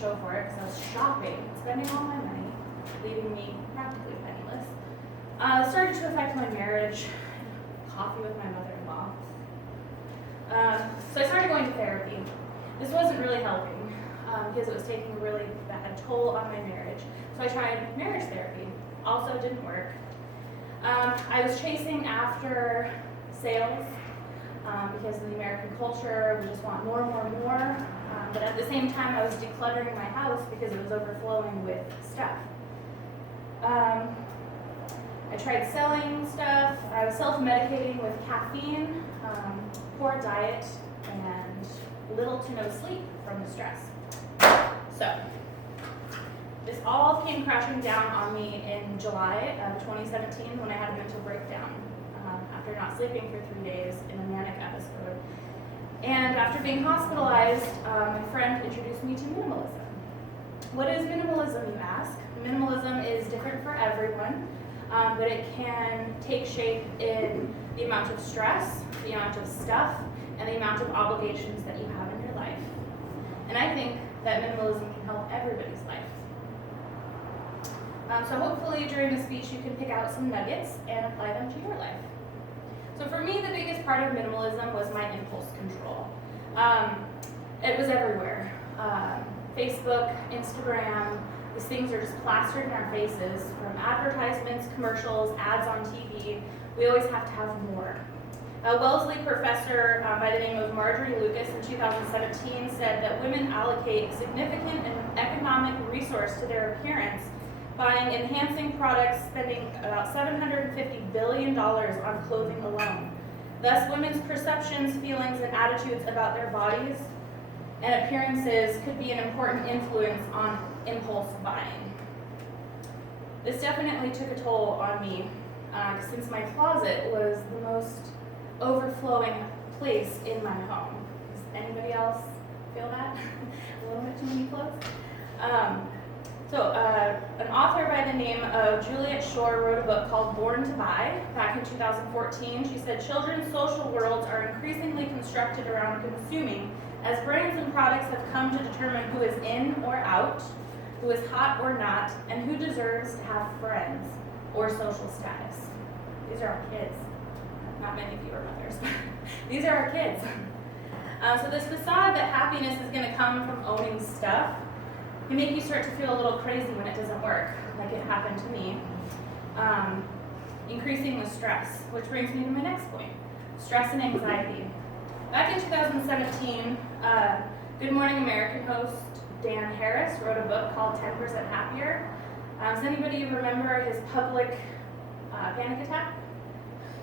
show for it because I was shopping, spending all my money, leaving me practically penniless. It started to affect my marriage, coffee with my mother-in-law. So I started going to therapy. This wasn't really helping because it was taking a really bad toll on my marriage. So I tried marriage therapy. Also didn't work. I was chasing after sales because of the American culture. We just want more and more and more. But at the same time, I was decluttering my house because it was overflowing with stuff. I tried selling stuff. I was self-medicating with caffeine, poor diet, and little to no sleep from the stress. So this all came crashing down on me in July of 2017 when I had a mental breakdown after not sleeping for 3 days in a manic episode. And after being hospitalized, my friend introduced me to minimalism. What is minimalism, you ask? Minimalism is different for everyone, but it can take shape in the amount of stress, the amount of stuff, and the amount of obligations that you have in your life. And I think that minimalism can help everybody's life. So hopefully during the speech you can pick out some nuggets and apply them to your life. So for me, the biggest part of minimalism was my impulse control. It was everywhere. Facebook, Instagram, these things are just plastered in our faces from advertisements, commercials, ads on TV. We always have to have more. A Wellesley professor by the name of Marjorie Lucas in 2017 said that women allocate significant and economic resource to their appearance, buying enhancing products, spending about $750 billion on clothing alone. Thus, women's perceptions, feelings, and attitudes about their bodies and appearances could be an important influence on impulse buying. This definitely took a toll on me since my closet was the most overflowing place in my home. Does anybody else feel that? A little bit too many clothes? An author by the name of Juliet Shore wrote a book called Born to Buy back in 2014. She said, children's social worlds are increasingly constructed around consuming as brands and products have come to determine who is in or out, who is hot or not, and who deserves to have friends or social status. These are our kids. Not many of you are mothers, but these are our kids. So this facade that happiness is going to come from owning stuff can make you start to feel a little crazy when it doesn't work, like it happened to me. Increasing the stress, which brings me to my next point, stress and anxiety. Back in 2017, Good Morning American host Dan Harris wrote a book called 10% Happier. Does anybody remember his public panic attack?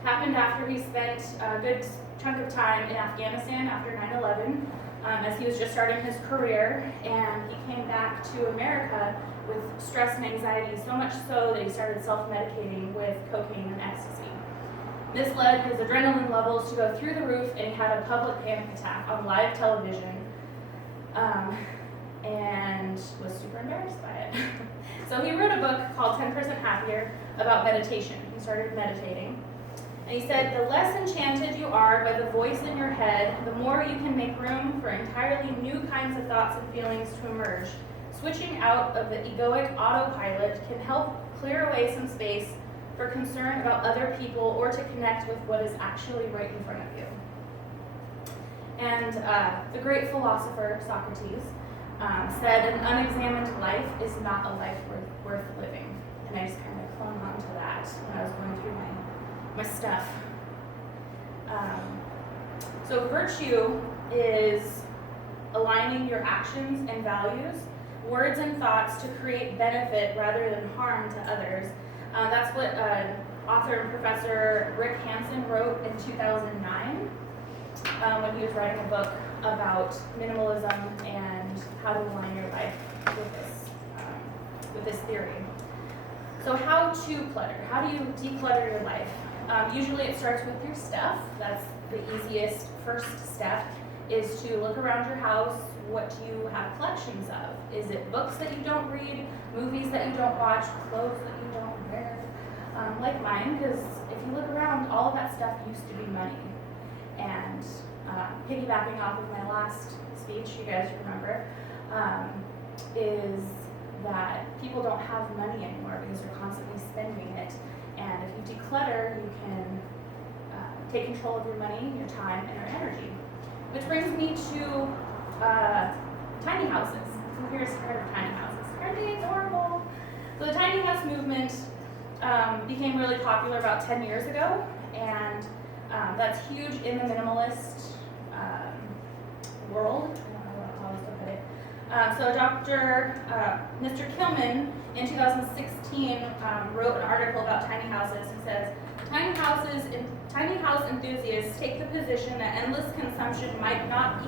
Happened after he spent a good chunk of time in Afghanistan after 9/11, as he was just starting his career, and he came back to America with stress and anxiety, so much so that he started self-medicating with cocaine and ecstasy. This led his adrenaline levels to go through the roof, and he had a public panic attack on live television, and was super embarrassed by it. So he wrote a book called 10% Happier about meditation. He started meditating. And he said, the less enchanted you are by the voice in your head, the more you can make room for entirely new kinds of thoughts and feelings to emerge. Switching out of the egoic autopilot can help clear away some space for concern about other people or to connect with what is actually right in front of you. And the great philosopher Socrates said, an unexamined life is not a life worth living. And I just kind of clung on to that when I was going through my stuff. So virtue is aligning your actions and values, words and thoughts to create benefit rather than harm to others. That's what author and professor Rick Hansen wrote in 2009 when he was writing a book about minimalism and how to align your life with this theory. So how to clutter? How do you declutter your life? Usually it starts with your stuff. That's the easiest first step, is to look around your house. What do you have collections of? Is it books that you don't read, movies that you don't watch, clothes that you don't wear? Like mine, because if you look around, all of that stuff used to be money. And piggybacking off of my last speech, you guys remember, is that people don't have money anymore because they're constantly spending it. And if you declutter, you can take control of your money, your time, and your energy. Which brings me to tiny houses. Who here is scared of tiny houses? Aren't they adorable? So the tiny house movement became really popular about 10 years ago, and that's huge in the minimalist world. I don't know how else to put it. So Mr. Kilman in 2016 wrote an article about tiny houses. He says, tiny house enthusiasts take the position that endless consumption might not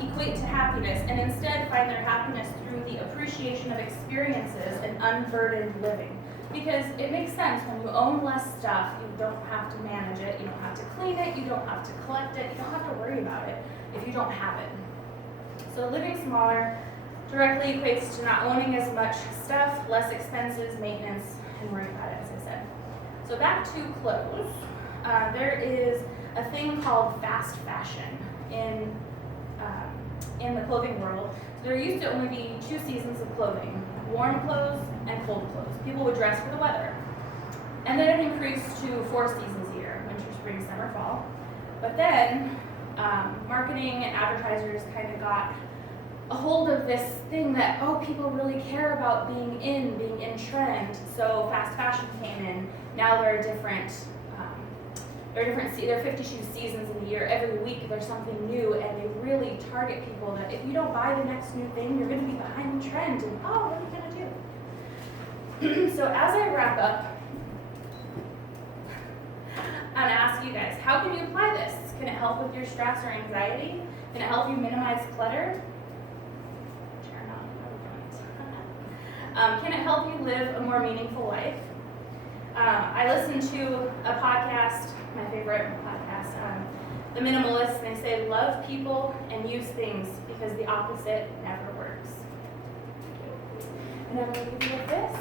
equate to happiness, and instead find their happiness through the appreciation of experiences and unburdened living. Because it makes sense, when you own less stuff, you don't have to manage it, you don't have to clean it, you don't have to collect it, you don't have to worry about it if you don't have it. So living smaller directly equates to not owning as much stuff, less expenses, maintenance, and worrying about it, as I said. So back to clothes. There is a thing called fast fashion in the clothing world. So there used to only be 2 seasons of clothing, warm clothes and cold clothes. People would dress for the weather. And then it increased to 4 seasons a year, winter, spring, summer, fall. But then marketing and advertisers kind of got a hold of this thing that, oh, people really care about being in trend. So fast fashion came in. Now there are different 52 seasons in the year. Every week there's something new, and they really target people that if you don't buy the next new thing, you're going to be behind the trend. And oh, what are you going to do? So as I wrap up, I'm going to ask you guys, how can you apply this? Can it help with your stress or anxiety? Can it help you minimize clutter? Can it help you live a more meaningful life? I listened to a podcast, my favorite podcast, The Minimalists, and they say love people and use things because the opposite never works. And I'm going to leave you with this.